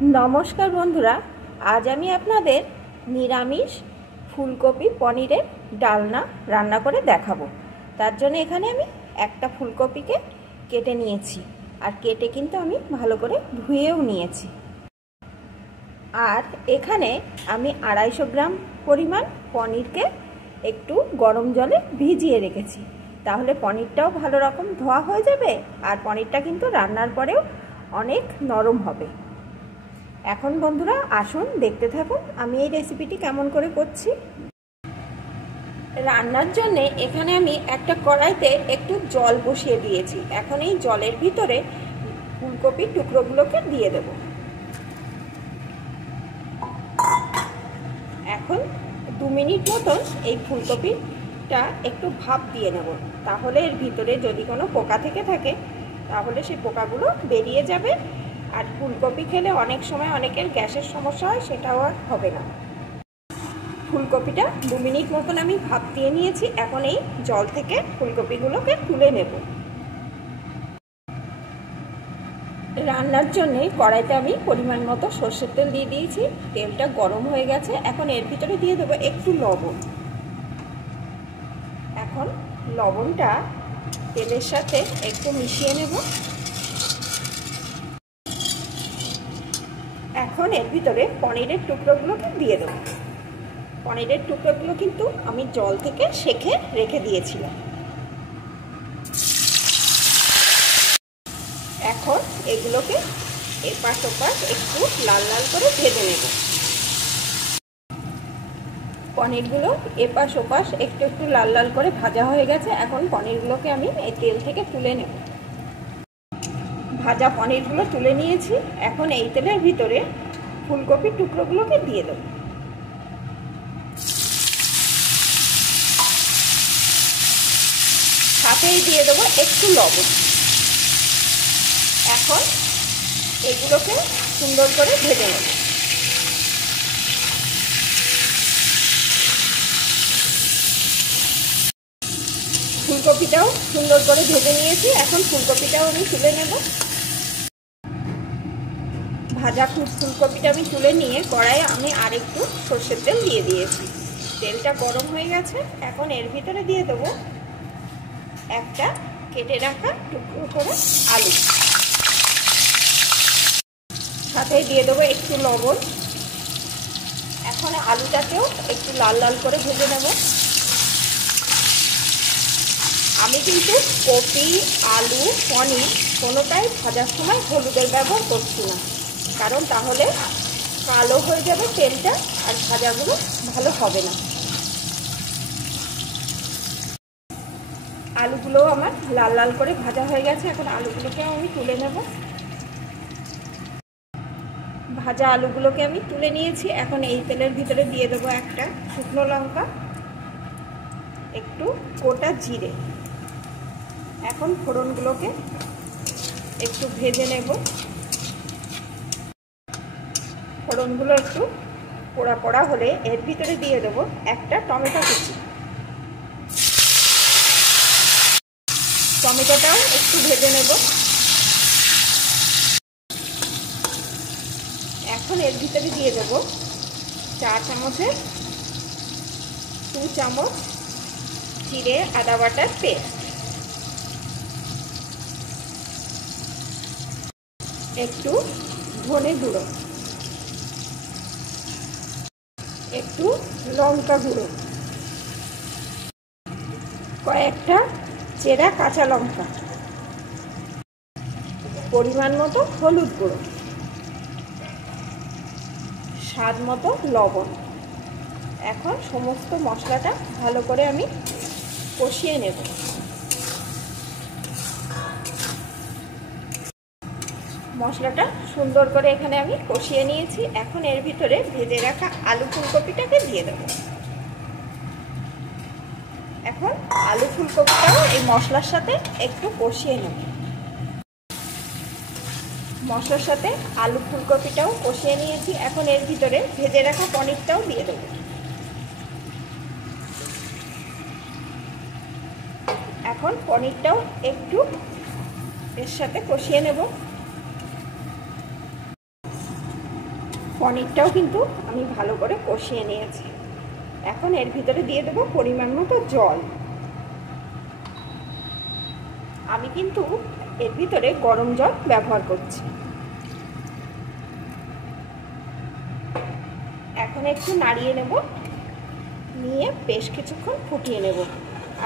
নমস্কার বন্ধুরা, আজ আমি আপনাদের নিরামিষ ফুলকপি পনিরের ডালনা রান্না করে দেখাবো। তার জন্য এখানে আমি একটা ফুলকপিকে কেটে নিয়েছি, আর কেটে কিন্তু আমি ভালো করে ধুয়েও নিয়েছি। আর এখানে আমি 250 গ্রাম পরিমাণ পনিরকে একটু গরম জলে ভিজিয়ে রেখেছি, তাহলে পনিরটাও ভালো রকম ধোয়া হয়ে যাবে, আর পনিরটা কিন্তু রান্নার পরেও অনেক নরম হবে। এখন বন্ধুরা আসুন দেখতে থাকুন আমি এই রেসিপিটি কেমন করে করছি। রান্নার জন্য এখানে আমি একটা কড়াইতে একটু জল বসিয়ে দিয়েছি। এখন এই জলের ভিতরে ফুলকপির টুকরোগুলোকে দিয়ে দেব। এখন 2 মিনিট মতন এই ফুলকপিটা একটু ভাপ দিয়ে নেব, তাহলে এর ভিতরে যদি কোনো পোকা থেকে থাকে তাহলে সেই পোকাগুলো বেরিয়ে যাবে। আর ফুলকপি খেলে অনেক সময় অনেকের গ্যাসের সমস্যা হয়, সেটাও আর হবে না। ফুলকপিটা 2 মিনিট মতন আমি ভাপ দিয়ে নিয়েছি। এখন এই জল থেকে ফুলকপিগুলোকে তুলে নেব। রান্নার জন্য কড়াইতে আমি পরিমাণ মতো সর্ষের তেল দিয়ে দিয়েছি। তেলটা গরম হয়ে গেছে। এখন এর ভিতরে দিয়ে দেবো একটু লবণ। এখন লবণটা তেলের সাথে একটু মিশিয়ে নেব। এখন এর ভিতরে পনিরের টুকরোগুলোকে দিয়ে দেবো। পনিরের টুকরোগুলো কিন্তু আমি জল থেকে সেঁকে রেখে দিয়েছিলাম। এখন এগুলোকে এপাশ ওপাশ একটু লাল লাল করে ভেজে নেব। পনিরগুলো এপাশ ওপাশ একটু একটু লাল লাল করে ভাজা হয়ে গেছে। এখন পনিরগুলোকে আমি এই তেল থেকে তুলে নেব। ভাজা পনিরগুলো তুলে নিয়েছি। এখন এই তেলের ভিতরে ফুলকপির টুকরোগুলোকে দিয়ে দেব। সাথেই দিয়ে দেবো একটু লবণ। এখন এগুলোকে সুন্দর করে ভেজে নেব। ফুলকপিটাও সুন্দর করে ভেজে নিয়েছি। এখন ফুলকপিটাও আমি তুলে নেব। ভাজা ফুলকপিটা আমি তুলে নিয়ে কড়াইয়ে আমি আরেকটু সর্ষের তেল দিয়ে দিয়েছি। তেলটা গরম হয়ে গেছে। এখন এর ভিতরে দিয়ে দেবো একটা কেটে রাখা টুকরো করে আলু। সাথে দিয়ে দেবো একটু লবণ। এখন আলুটাকেও একটু লাল লাল করে ভেজে নেব। আমি কিন্তু কপি, আলু, পনির কোনোটাই ভাজার সময় হলুদের ব্যবহার করছি না, কারণ তাহলে কালো হয়ে যাবে তেলটা, আর ভাজাগুলো ভালো হবে না। আলুগুলোও আমার লাল লাল করে ভাজা হয়ে গেছে। এখন আলুগুলোকে আমি তুলে নেব। ভাজা আলুগুলোকে আমি তুলে নিয়েছি। এখন এই তেলের ভিতরে দিয়ে দেবো একটা শুকনো লঙ্কা, একটু গোটা জিরে। এখন ফোড়নগুলোকে একটু ভেজে নেব। ফোড়নগুলো একটু পোড়া পোড়া হলে এর ভিতরে দিয়ে দেবো একটা টমেটো কুচি। টমেটোটাও একটু ভেজে নেব। এখন এর ভিতরে দিয়ে দেবো 4 চামচের 2 চামচ জিরে আদা বাটার পেস্ট, একটু ধনে গুঁড়ো, একটু লঙ্কা গুঁড়ো, কয়েকটা চেরা কাঁচা লঙ্কা, পরিমাণ মতো হলুদ গুঁড়ো, স্বাদ মতো লবণ। এখন সমস্ত মশলাটা ভালো করে আমি কষিয়ে নেব। মশলাটা সুন্দর করে এখানে আমি কষিয়ে নিয়েছি। এখন এর ভিতরে ভেজে রাখা আলু ফুলকপিটাকে দিয়ে দেব। এখন আলু ফুলকপিটাও এই মশলার সাথে একটু কষিয়ে নেব। মশলার সাথে আলু ফুলকপিটাও কষিয়ে নিয়েছি। এখন এর ভিতরে ভেজে রাখা পনিরটাও দিয়ে দেব। এখন পনিরটাও একটু এর সাথে কষিয়ে নেব। পনিরটাও কিন্তু আমি ভালো করে কষিয়ে নিয়েছি। এখন এর ভিতরে দিয়ে দেবো পরিমাণ মতো জল। আমি কিন্তু এর ভিতরে গরম জল ব্যবহার করছি। এখন একটু নাড়িয়ে নেব, নিয়ে বেশ কিছুক্ষণ ফুটিয়ে নেব।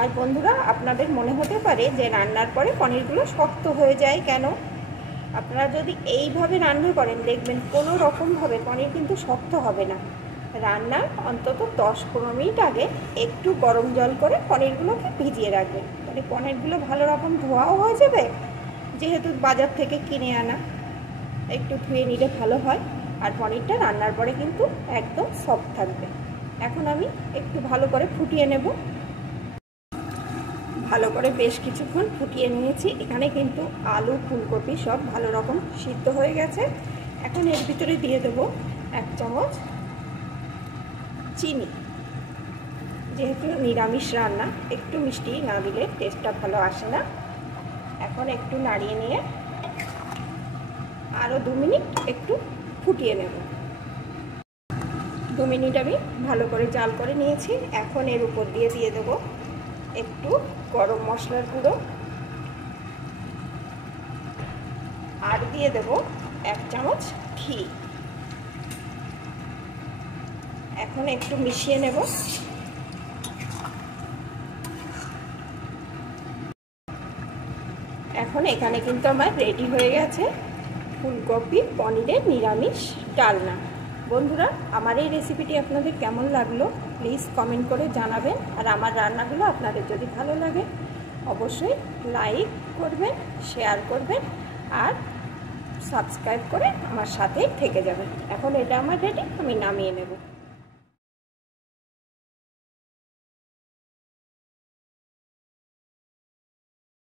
আর বন্ধুরা, আপনাদের মনে হতে পারে যে রান্নার পরে পনিরগুলো শক্ত হয়ে যায় কেন? আপনারা যদি এইভাবে রান্না করেন দেখবেন কোনো রকমভাবে পনির কিন্তু শক্ত হবে না। রান্নার অন্তত 10-15 মিনিট আগে একটু গরম জল করে পনিরগুলোকে ভিজিয়ে রাখবেন, তাহলে পনিরগুলো ভালো রকম ধোয়াও হয়ে যাবে। যেহেতু বাজার থেকে কিনে আনা, একটু ধুয়ে নিলে ভালো হয়। আর পনিরটা রান্নার পরে কিন্তু একদম সফট থাকবে। এখন আমি একটু ভালো করে ফুটিয়ে নেব। ভালো করে বেশ কিছুক্ষণ ফুটিয়ে নিয়েছি। এখানে কিন্তু আলু, ফুলকপি সব ভালো রকম সিদ্ধ হয়ে গেছে। এখন এর ভিতরে দিয়ে দেব 1 চামচ চিনি। যেহেতু নিরামিষ রান্না, একটু মিষ্টি না দিলে টেস্টটা ভালো আসে না। এখন একটু নাড়িয়ে নিয়ে আরও 2 মিনিট একটু ফুটিয়ে নেব। 2 মিনিট আমি ভালো করে জাল করে নিয়েছি। এখন এর উপর দিয়ে দেব একটু গরম মশলার গুঁড়ো, আর দিয়ে দেব 1 চামচ ঘি। এখন একটু মিশিয়ে নেব। এখন এখানে কিন্তু আমার রেডি হয়ে গেছে ফুলকপি পনিরের নিরামিষ ডালনা। বন্ধুরা, আমার এই রেসিপিটি আপনাদের কেমন লাগলো প্লিজ কমেন্ট করে জানাবেন। আর আমার রান্নাগুলো আপনাদের যদি ভালো লাগে অবশ্যই লাইক করবেন, শেয়ার করবেন আর সাবস্ক্রাইব করে আমার সাথেই থেকে যাবেন। এখন এটা আমার রেডি, আমি নামিয়ে নেব।